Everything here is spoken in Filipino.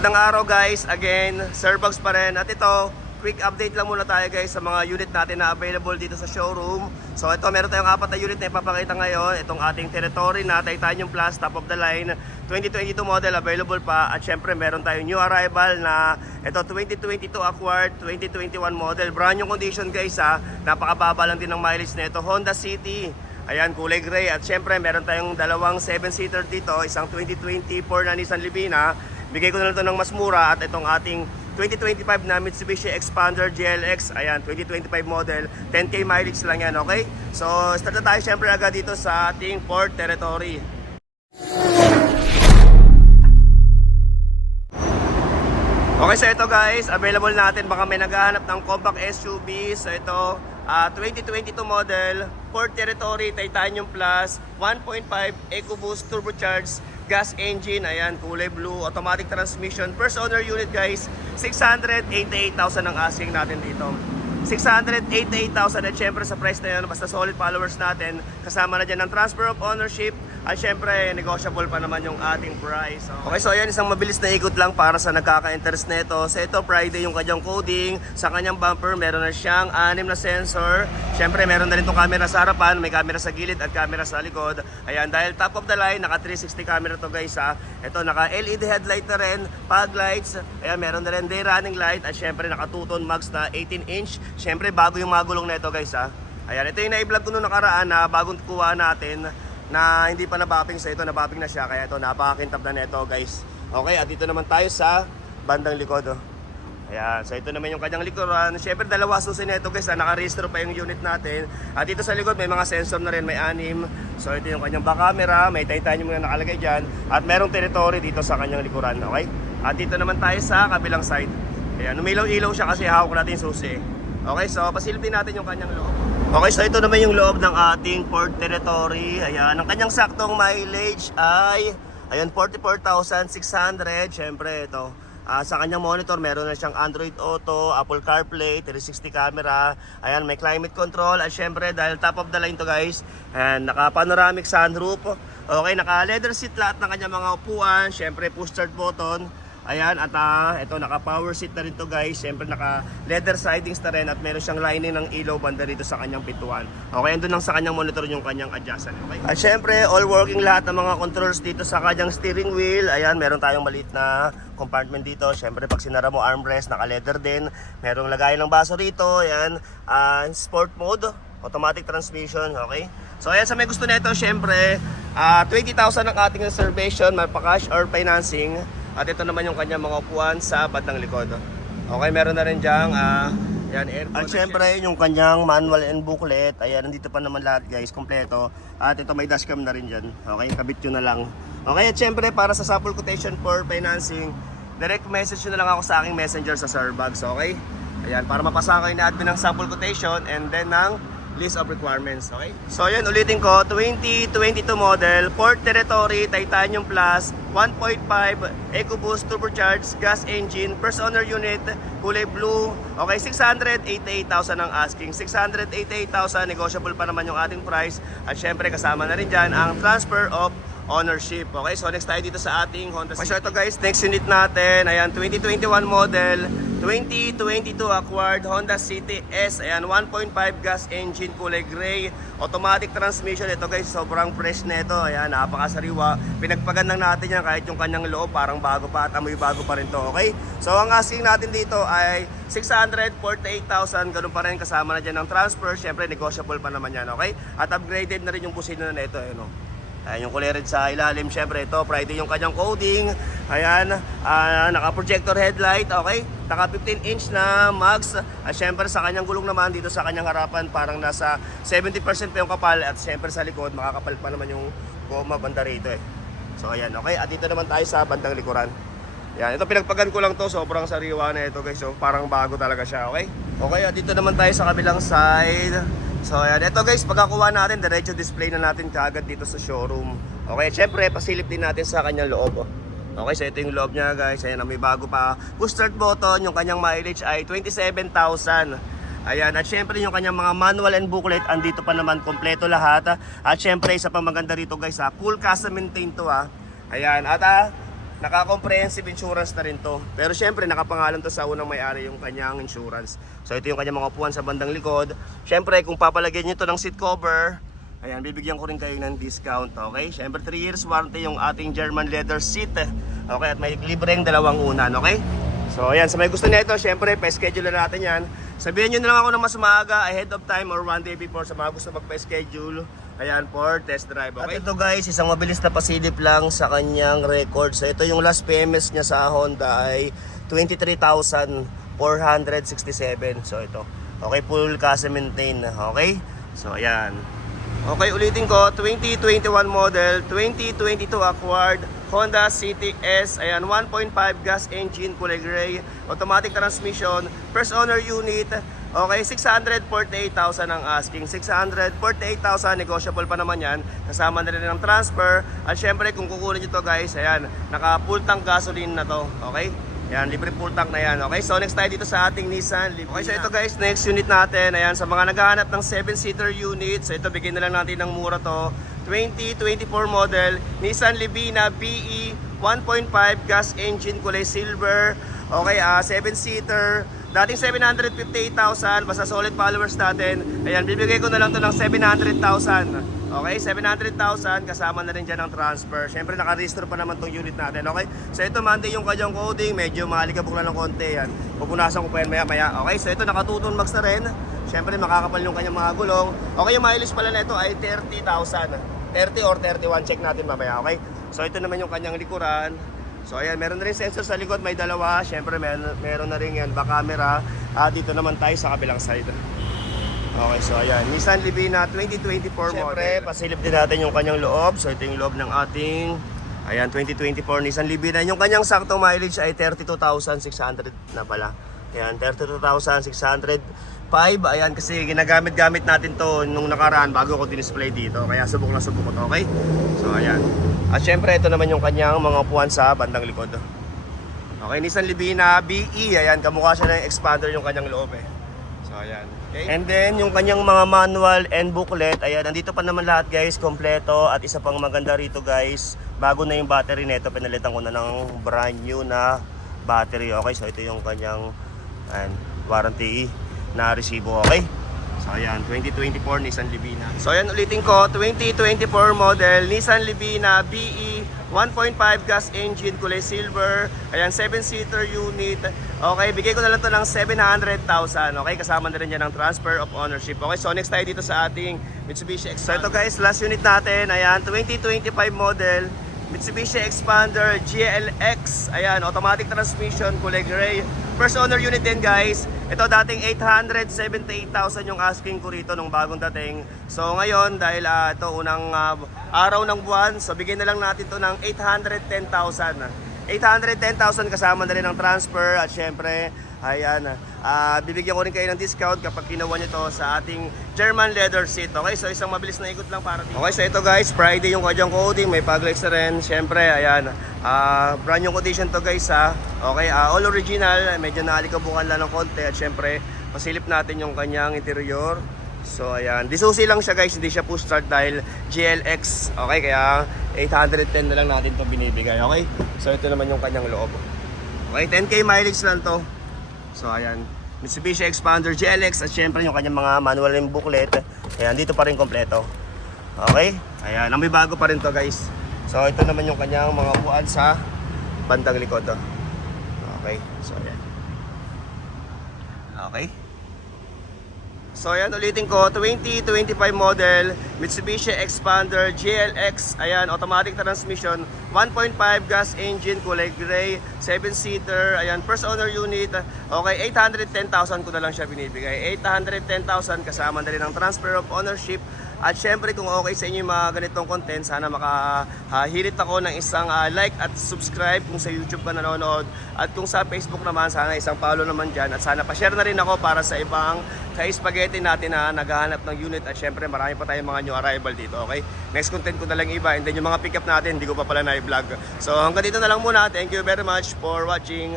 Magandang araw guys, again, Sirbugs pa rin. At ito, quick update lang muna tayo guys sa mga unit natin na available dito sa showroom. So ito, meron tayong 4 na unit na ipapakita ngayon. Itong ating Territory na Titanium Plus, top of the line, 2022 model, available pa. At syempre meron tayong new arrival na ito 2022 acquired, 2021 model. Brand new condition guys ha, napakababa lang din ng mileage na ito. Honda City. Ayan, kulay gray. At syempre meron tayong dalawang 7-seater dito, isang 2024 na Nissan Livina. Bigay ko na lang ito ng mas mura at itong ating 2025 na Mitsubishi Expander GLX. Ayan, 2025 model, 10K mileage lang yan, okay? So, start na tayo syempre agad dito sa ating Ford Territory. Okay, so ito guys, available natin. Baka may naghahanap ng compact SUV. So ito, 2022 model, Ford Territory Titanium Plus, 1.5 EcoBoost turbocharged gas engine. Ayan, kulay blue, automatic transmission. First owner unit guys, 688,000 ang asking natin dito. 688,000 at syempre sa price na yun, basta solid followers natin, kasama na dyan ng transfer of ownership at syempre negotiable pa naman yung ating price. Okay, so ayan, isang mabilis na ikot lang para sa nagkaka-interest nito. So ito, Friday yung kanyang coding. Sa kanyang bumper, meron na siyang 6 na sensor. Syempre meron na rin itong camera sa harapan, may camera sa gilid at camera sa likod. Ayan, dahil top of the line, naka 360 camera to guys ha. Ito, naka LED headlight na rin, fog lights. Ayan, meron na rin day running light at syempre naka 2-tone max na 18-inch. Syempre bago yung mga gulong na ito guys ha. Ayan, ito yung na-vlog ko nung nakaraan na bagong kuha natin na hindi pa nabapping. So ito, nabapping na siya, kaya ito napakakintab na nito guys. Okay, at dito naman tayo sa bandang likod. Ayan, so ito naman yung kanyang likuran. Siyempre dalawa susi na ito guys, naka-restore pa yung unit natin. At dito sa likod may mga sensor na rin, may 6. So ito yung kanyang back camera, may titanium na nakalagay dyan. At merong territory dito sa kanyang likuran, okay? At dito naman tayo sa kabilang side. Ayan, umilaw-ilaw siya kasi hawak natin yung susi. Okay, so pasilipin natin yung kanyang loob. Okay, so ito naman yung loob ng ating Ford Territory. Ayan, ang kanyang saktong mileage ay ayan, 44,600. Siyempre ito, sa kanyang monitor meron na siyang Android Auto, Apple CarPlay, 360 camera. Ayan, may climate control. At syempre dahil top of the line to guys, and naka panoramic sunroof. Okay, naka leather seat lahat ng kanyang mga upuan. Syempre push start button. Ayan, at ito, naka power seat na rin to guys. Siyempre naka leather sidings na rin at meron siyang lining ng ilaw banda dito sa kanyang pintuan. Okay, andun lang sa kanyang monitor yung kanyang adjustment. Okay? At siyempre, all working lahat ng mga controls dito sa kanyang steering wheel. Ayan, meron tayong maliit na compartment dito. Siyempre, pag sinara mo armrest, naka leather din. Merong lagayan ng baso rito. Ayan, sport mode, automatic transmission. Okay? So ayan, sa may gusto nito, siyempre, 20,000 ang ating reservation, mapa-cash or financing. At ito naman yung kanyang mga upuan sa bandang likod. Okay, meron na rin dyang yan, aircon. At syempre yung kanyang manual and booklet. Ayan, nandito pa naman lahat guys, kompleto. At ito may dashcam na rin dyan. Okay, kabit yun na lang. Okay, at syempre para sa sample quotation for financing, direct message nyo na lang ako sa aking messenger sa Sirbugs. Okay, ayan, para mapasa kayo na admin ng sample quotation and then ng list of requirements, okay? So yun, ulitin ko, 2022 model, Ford Territory Titanium Plus, 1.5 EcoBoost turbocharged gas engine, first owner unit, kulay blue. Okay, 688,000 ang asking. 688,000, negotiable pa naman yung ating price. At syempre kasama na rin dyan ang transfer of ownership. Okay, so next tayo dito sa ating Honda City. So ito guys, next unit natin, ayan, 2021 model, 2022 acquired Honda City S. Ayan, 1.5 gas engine, kulay gray, automatic transmission. Ito guys, sobrang fresh na ito. Ayan, napakasariwa. Pinagpagandang natin yan kahit yung kanyang loob parang bago pa at amoy bago pa rin to. Okay, so ang asking natin dito ay 648,000. Ganun pa rin, kasama na dyan ng transfer. Syempre negotiable pa naman yan. Okay, at upgraded na rin yung busina na ito. Ayan, ayan, yung kulay red sa ilalim. Syempre ito, Friday yung kanyang coding. Ayan, naka-projector headlight. Okay, naka 15-inch na mags. At syempre sa kanyang gulong naman, dito sa kanyang harapan, parang nasa 70% pa yung kapal. At syempre sa likod, makakapal pa naman yung goma banda rito eh. So ayan, okay, at dito naman tayo sa bandang likuran. Ayan, ito pinagpagan ko lang to, sobrang sariwa na ito guys. So parang bago talaga siya, okay? Okay, at dito naman tayo sa kabilang side. So ayan, ito guys, pagkakuha natin, diretso display na natin kaagad dito sa showroom. Okay, syempre pasilip din natin sa kanyang loob. Okay, so ito yung loob niya guys. Ayan, may bago pa push start button. Yung kanyang mileage ay 27,000. Ayan, at syempre yung kanyang mga manual and booklet, andito pa naman, kompleto lahat. At syempre isa pang maganda rito guys, full custom maintain to. Ayan, at naka-comprehensive insurance na rin to. Pero syempre, nakapangalan to sa unang may-ari yung kanyang insurance. So ito yung kanyang mga upuan sa bandang likod. Syempre, kung papalagyan nyo to ng seat cover, ayan, bibigyan ko rin kayo ng discount, okay? Syempre, 3 years warranty yung ating German leather seat. Okay, at may libreng dalawang unan, okay? So ayan, sa may gusto nito, syempre, pa-schedule na natin yan. Sabihin nyo na lang ako na mas maaga, ahead of time or 1 day before sa mga gusto magpa-schedule. Ayan, for test drive, okay? At ito guys, isang mabilis na pasilip lang sa kanyang record. So ito yung last PMS niya sa Honda ay 23,467. So ito, okay, full kasi maintain, okay? So ayan. Okay, ulitin ko, 2021 model, 2022 Accord, Honda City S, ayan, 1.5 gas engine, kulay gray, automatic transmission, first owner unit, okay, 648,000 ang asking, 648,000, negotiable pa naman yan, kasama na rin ng transfer, at syempre kung kukunin nyo to guys, ayan, naka full tank gasoline na to, okay? Ayan, libre full tank na yan. Okay, so next tayo dito sa ating Nissan Livina. Okay, so ito guys, next unit natin. Ayan, sa mga naghahanap ng 7-seater unit, so ito bigyan na lang natin ng mura to. 2024 model, Nissan Livina BE 1.5 gas engine, kulay silver. Okay, 7-seater. Dating 758,000, basta solid followers natin. Ayan, bibigay ko na lang to ng 700,000. Okay, 700,000 kasama na rin dyan ang transfer. Siyempre naka-register pa naman tong unit natin, okay? So ito Monday yung kanyang coding, medyo malikabok na ng konti yan. Pupunasan ko pa yan maya-maya. Okay, so ito naka-2-tone max na rin. Siyempre makakapal yung kanyang mga gulong. Okay, yung mileage pala na ito ay 30,000. 30 or 31, check natin mamaya, okay? So ito naman yung kanyang likuran. So ayan, meron na rin sensor sa likod, may dalawa. Siyempre meron na rin yan, back camera. Dito naman tayo sa kabilang side. Okay, so ayan, Nissan Livina 2024 model. Siyempre, pasilip din natin yung kanyang loob. So ito yung loob ng ating, ayan, 2024 Nissan Livina. Yung kanyang saktong mileage ay 32,600 na pala. Ayan, 32,605. Ayan, kasi ginagamit-gamit natin to nung nakaraan bago ko din-display dito. Kaya subok na subok ko to, okay? So ayan. At syempre, ito naman yung kanyang mga upuan sa bandang likod. Okay, Nissan Livina BE. Ayan, kamukha siya ng expander yung kanyang loob eh. So ayan. Okay. And then yung kanyang mga manual and booklet, ayan, nandito pa naman lahat guys, kompleto. At isa pang maganda rito guys, bago na yung battery nito, pinalitan ko na ng brand new na battery. Okay, so ito yung kanyang warranty na resibo, okay? So ayan, 2024 Nissan Livina. So ayan, ulitin ko, 2024 model Nissan Livina BE 1.5 gas engine, kulay silver. Ayan, 7-seater unit. Okay, bigay ko na lang to ng 700,000. Okay, kasama na rin yan ng transfer of ownership. Okay, so next tayo dito sa ating Mitsubishi Expander. So ito guys, last unit natin. Ayan, 2025 model Mitsubishi Expander GLX. Ayan, automatic transmission, kulay gray. First owner unit din guys. Ito dating 878,000 yung asking ko rito nung bagong dating. So ngayon dahil ito unang araw ng buwan, so bigyan na lang natin to ng 810,000. 810,000 kasama na rin ang transfer at syempre, ayan, bibigyan ko rin kayo ng discount kapag kinuha nyo to sa ating German leather seat. Okay, so isang mabilis na ikot lang para dito. Okay, so ito guys, Friday yung kanyang coding, may paglights na rin. Syempre, ayan, brand new condition to guys ha. Okay, all original, medyo naalikabukan lang ng konti at syempre, pasilip natin yung kanyang interior. So ayan, disusi lang siya guys, hindi siya push start dahil GLX. Okay, kaya 810 na lang natin to binibigay, okay? So ito naman yung kanyang loob. Okay, 10k mileage lang to. So ayan, Mitsubishi Expander GLX at syempre yung kanyang mga manual and booklet. Ayan, dito pa rin kompleto. Okay, ayan, ang may bago pa rin to guys. So ito naman yung kanyang mga upuan sa bandang likod. Okay, so ayan. Okay. So ayan, ulitin ko, 2025 model Mitsubishi Expander GLX. Ayan, automatic transmission, 1.5 gas engine, kulay gray, 7-seater. Ayan, first owner unit. Okay, 810,000 ko na lang siya binibigay. 810,000 kasama na rin ang transfer of ownership. At syempre kung okay sa inyo yung mga ganitong content, sana makahirit ako ng isang like at subscribe kung sa YouTube ka nanonood. At kung sa Facebook naman, sana isang follow naman dyan. At sana pa-share na rin ako para sa ibang ka-spaghetti natin na naghahanap ng unit. At syempre marami pa tayong mga new arrival dito, okay? Next content ko na lang iba. And then yung mga pick up natin, hindi ko pa pala na-vlog. So hanggang dito na lang muna. Thank you very much for watching.